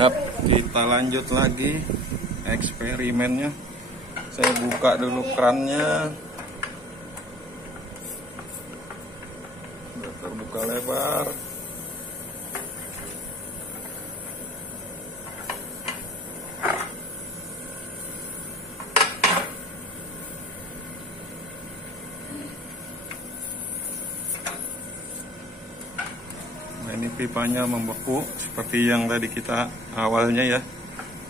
Yap, kita lanjut lagi eksperimennya. Saya buka dulu krannya. Sudah terbuka lebar. Nah, ini pipanya membeku seperti yang tadi kita awalnya ya,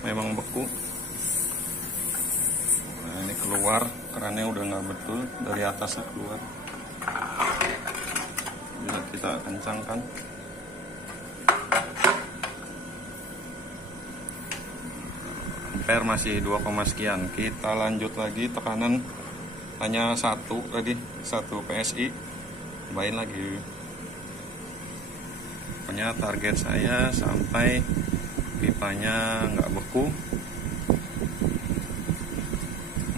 memang beku. Nah, ini keluar, kerannya udah nggak betul, dari atasnya keluar. Bisa kita kencangkan. Ampere masih 2, sekian. Kita lanjut lagi, tekanan hanya 1 tadi, 1 PSI. Tambahin lagi. Pokoknya target saya sampai pipanya nggak beku.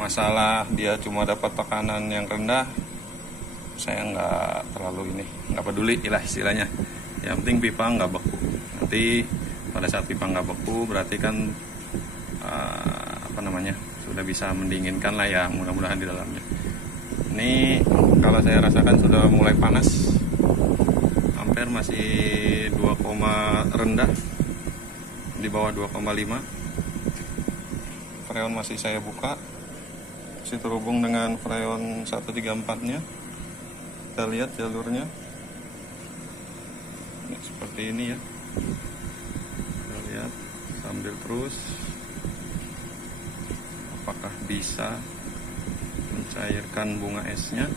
Masalah dia cuma dapat tekanan yang rendah, saya nggak terlalu nggak peduli lah istilahnya. Yang penting pipa nggak beku. Nanti pada saat pipa nggak beku berarti kan sudah bisa mendinginkan lah ya, mudah-mudahan di dalamnya. Ini kalau saya rasakan sudah mulai panas. Ampere masih 2, rendah, di bawah 2,5. Freon masih saya buka, masih terhubung dengan Freon 134 nya. Kita lihat jalurnya ini seperti ini ya. Kita lihat sambil terus apakah bisa mencairkan bunga esnya.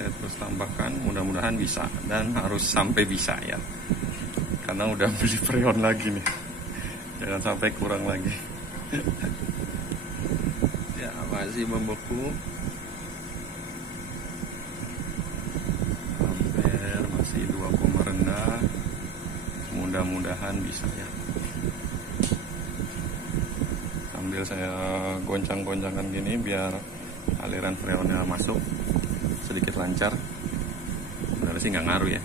Saya terus tambahkan, mudah-mudahan bisa, dan harus sampai bisa ya, karena udah beli freon lagi nih, jangan sampai kurang lagi. Ya, masih membeku. Ampere masih 2, rendah, mudah-mudahan bisa ya. Sambil saya goncang-goncangkan gini biar aliran freonnya masuk sedikit lancar. Sebenarnya sih nggak ngaruh ya,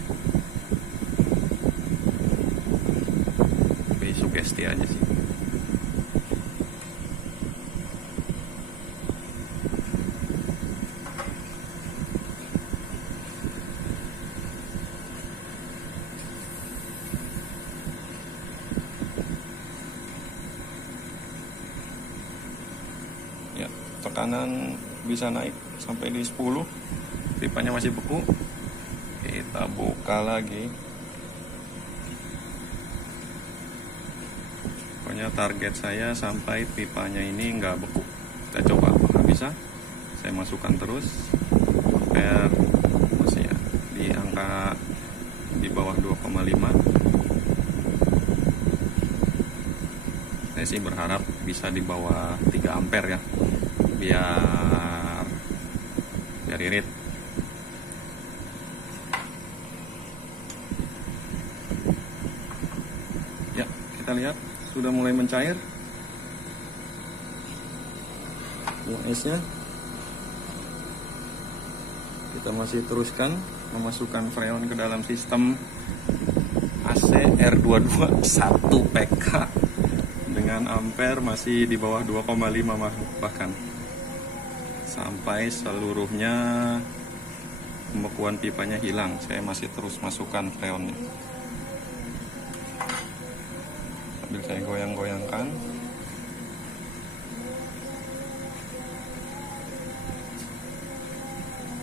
tapi sugesti aja sih. Ya, tekanan bisa naik sampai di 10. Pipanya masih beku. Kita buka lagi. Pokoknya target saya sampai pipanya ini nggak beku. Kita coba apakah bisa. Saya masukkan terus. Ampere masih ya, di angka di bawah 2,5. Saya sih berharap bisa di bawah 3 ampere ya, biar irit. Ya, kita lihat sudah mulai mencair esnya. Kita masih teruskan memasukkan freon ke dalam sistem AC R22 1 PK dengan ampere masih di bawah 2,5 bahkan, sampai seluruhnya pembekuan pipanya hilang. Saya masih terus masukkan freonnya sambil saya goyang-goyangkan.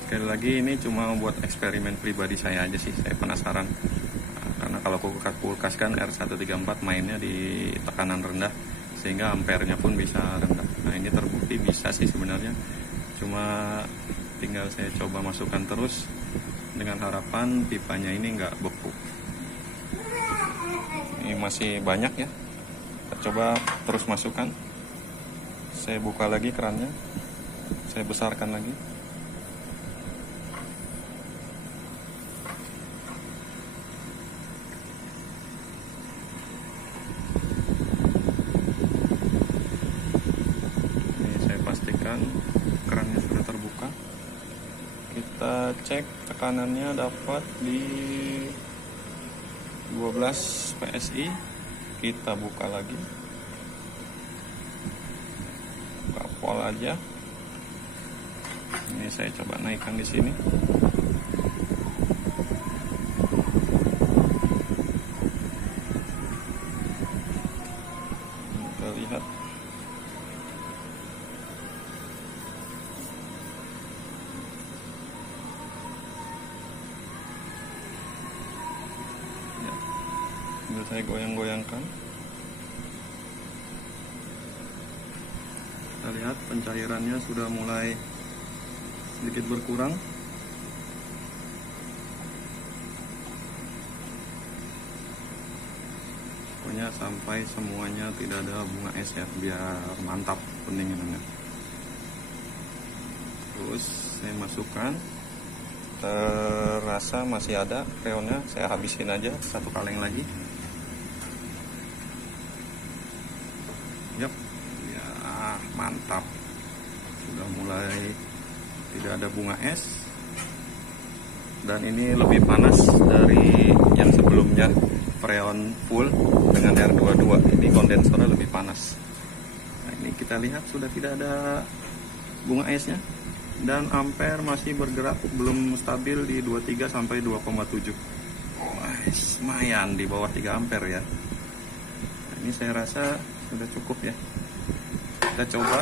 Sekali lagi, ini cuma buat eksperimen pribadi saya aja sih. Saya penasaran, karena kalau kulkas kan R134 mainnya di tekanan rendah, sehingga ampernya pun bisa rendah. Nah, ini terbukti bisa sih sebenarnya, cuma tinggal saya coba masukkan terus dengan harapan pipanya ini nggak beku. Ini masih banyak ya, kita coba terus masukkan. Saya buka lagi kerannya, saya besarkan lagi. Kerannya sudah terbuka. Kita cek tekanannya dapat di 12 PSI. kita buka lagi, buka pol aja. Ini saya coba naikkan di sini. Kita lihat. Ya, sambil saya goyang-goyangkan. Kita lihat pencairannya sudah mulai sedikit berkurang. Pokoknya sampai semuanya tidak ada bunga es ya, biar mantap pendinginannya. Terus saya masukkan, terasa masih ada freonnya, saya habisin aja satu kaleng lagi. Yap, ya mantap, sudah mulai tidak ada bunga es, dan ini lebih panas dari yang sebelumnya freon full dengan R22. Ini kondensornya lebih panas. Nah, ini kita lihat sudah tidak ada bunga esnya, dan ampere masih bergerak, belum stabil di 23 sampai 2,7. Wah, lumayan di bawah 3 ampere ya. Nah, ini saya rasa sudah cukup ya. Kita coba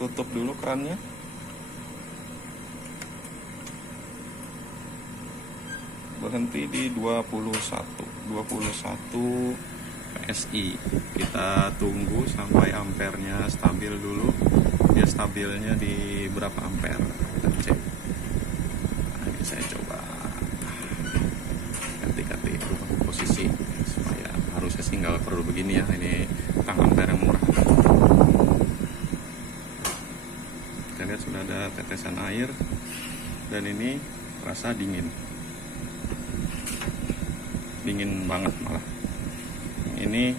tutup dulu kerannya. Berhenti di 21 PSI. Kita tunggu sampai ampernya stabil dulu. Dia stabilnya di berapa ampere? Kita cek. Nah, ini saya coba ganti-ganti posisi supaya harusnya sih nggak perlu begini ya. Ini tang ampere yang murah. Kita lihat sudah ada tetesan air, dan ini rasa dingin banget malah. Ini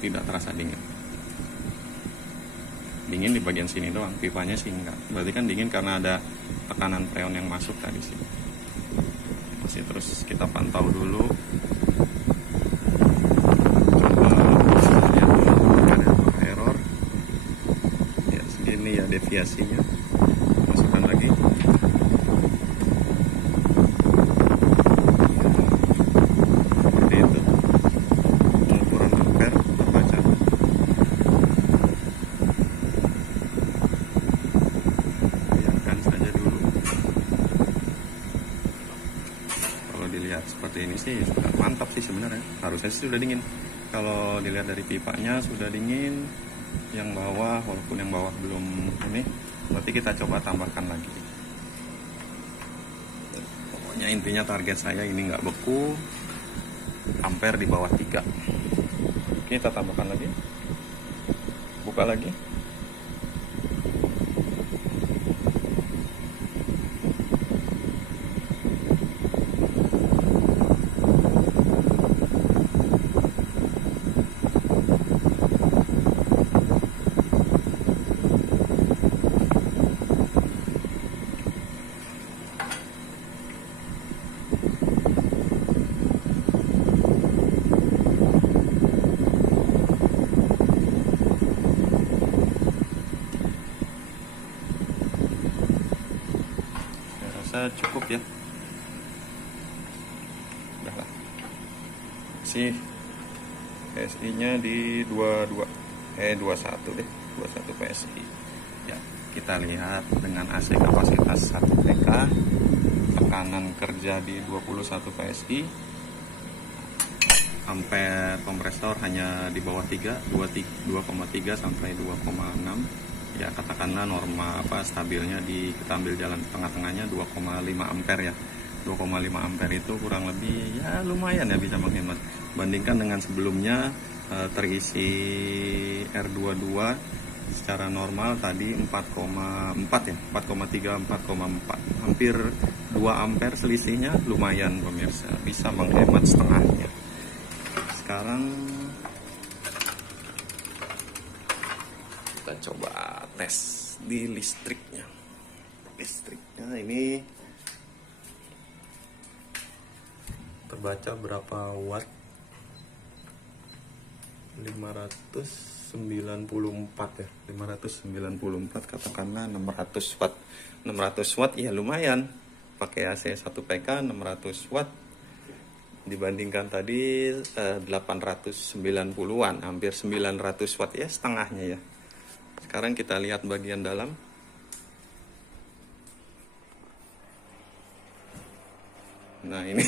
tidak terasa dingin di bagian sini doang, pipanya sih enggak. Berarti kan dingin karena ada tekanan freon yang masuk tadi sih. Masih terus kita pantau dulu. Coba lihat ada error ya, segini ya deviasinya. Masukkan lagi. Dilihat seperti ini sih sudah mantap sih sebenarnya. Harusnya sih sudah dingin. Kalau dilihat dari pipanya sudah dingin, yang bawah walaupun yang bawah belum ini. Berarti kita coba tambahkan lagi. Pokoknya intinya target saya ini nggak beku, ampere di bawah 3. Kita tambahkan lagi, buka lagi. Cukup ya, udah lah. Sih PSI nya di 21 deh, 21 PSI ya. Kita lihat dengan AC kapasitas 1 PK, tekanan kerja di 21 PSI, ampere kompresor hanya di bawah 3, 2,3 sampai 2,6 ya. Katakanlah norma stabilnya kita ambil jalan tengah-tengahnya 2,5 ampere ya. 2,5 ampere itu kurang lebih ya lumayan ya, bisa menghemat. Bandingkan dengan sebelumnya terisi R22 secara normal tadi 4,4 ya, 4,3 4,4, hampir 2 ampere selisihnya. Lumayan pemirsa, bisa menghemat setengahnya. Sekarang kita coba tes di listriknya. Ini terbaca berapa watt. 594 ya, 594, katakanlah 600 watt. 600 watt ya lumayan, pakai AC 1 PK 600 watt dibandingkan tadi 890-an, hampir 900 watt ya, setengahnya ya. Sekarang kita lihat bagian dalam. Nah ini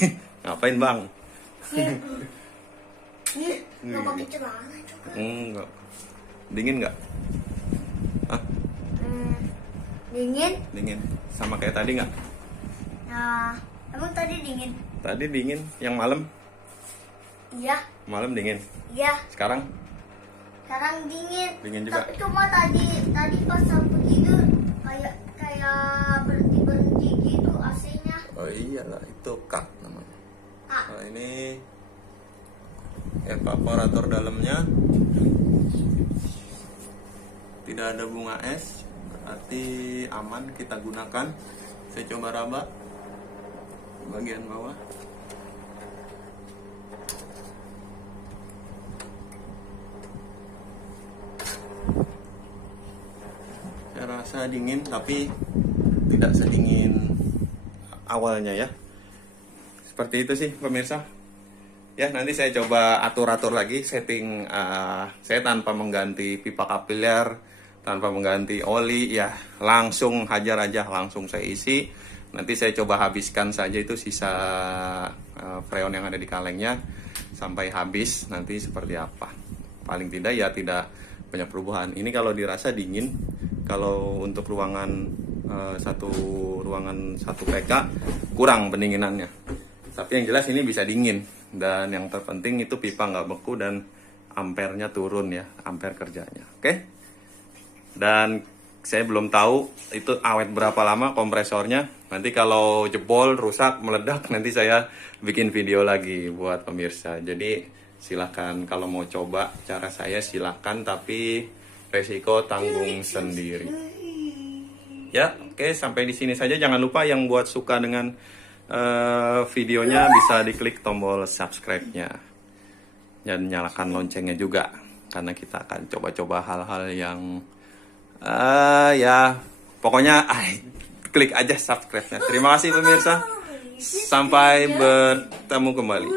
ngapain bang? Nggak pakai celana juga. Enggak. Dingin nggak? Hah? Dingin? Dingin. Sama kayak tadi nggak? Nah, emang tadi dingin? Tadi dingin, yang malam? Iya. Malam dingin. Iya. Sekarang? Sekarang dingin. Dingin juga. Tapi cuma tadi pas aku tidur kayak berhenti gitu AC-nya. Oh iyalah, itu kak namanya. Kak. Nah, ini evaporator dalamnya tidak ada bunga es, berarti aman kita gunakan. Saya coba raba bagian bawah. Saya rasa dingin, tapi tidak sedingin awalnya ya. Seperti itu sih pemirsa. Ya, nanti saya coba atur-atur lagi setting. Saya tanpa mengganti pipa kapiler, tanpa mengganti oli ya, langsung hajar aja, langsung saya isi. Nanti saya coba habiskan saja itu sisa freon yang ada di kalengnya sampai habis, nanti seperti apa. Paling tidak ya tidak banyak perubahan. Ini kalau dirasa dingin, kalau untuk ruangan satu 1 PK kurang pendinginannya. Tapi yang jelas ini bisa dingin, dan yang terpenting itu pipa nggak beku dan ampernya turun ya, ampere kerjanya. Oke? Dan saya belum tahu itu awet berapa lama kompresornya. Nanti kalau jebol, rusak, meledak, nanti saya bikin video lagi buat pemirsa. Jadi silahkan kalau mau coba cara saya silahkan, tapi resiko tanggung sendiri. Ya, oke, sampai di sini saja. Jangan lupa yang buat suka dengan videonya bisa diklik tombol subscribe-nya dan nyalakan loncengnya juga, karena kita akan coba-coba hal-hal yang ya pokoknya klik aja subscribe-nya. Terima kasih pemirsa, sampai bertemu kembali.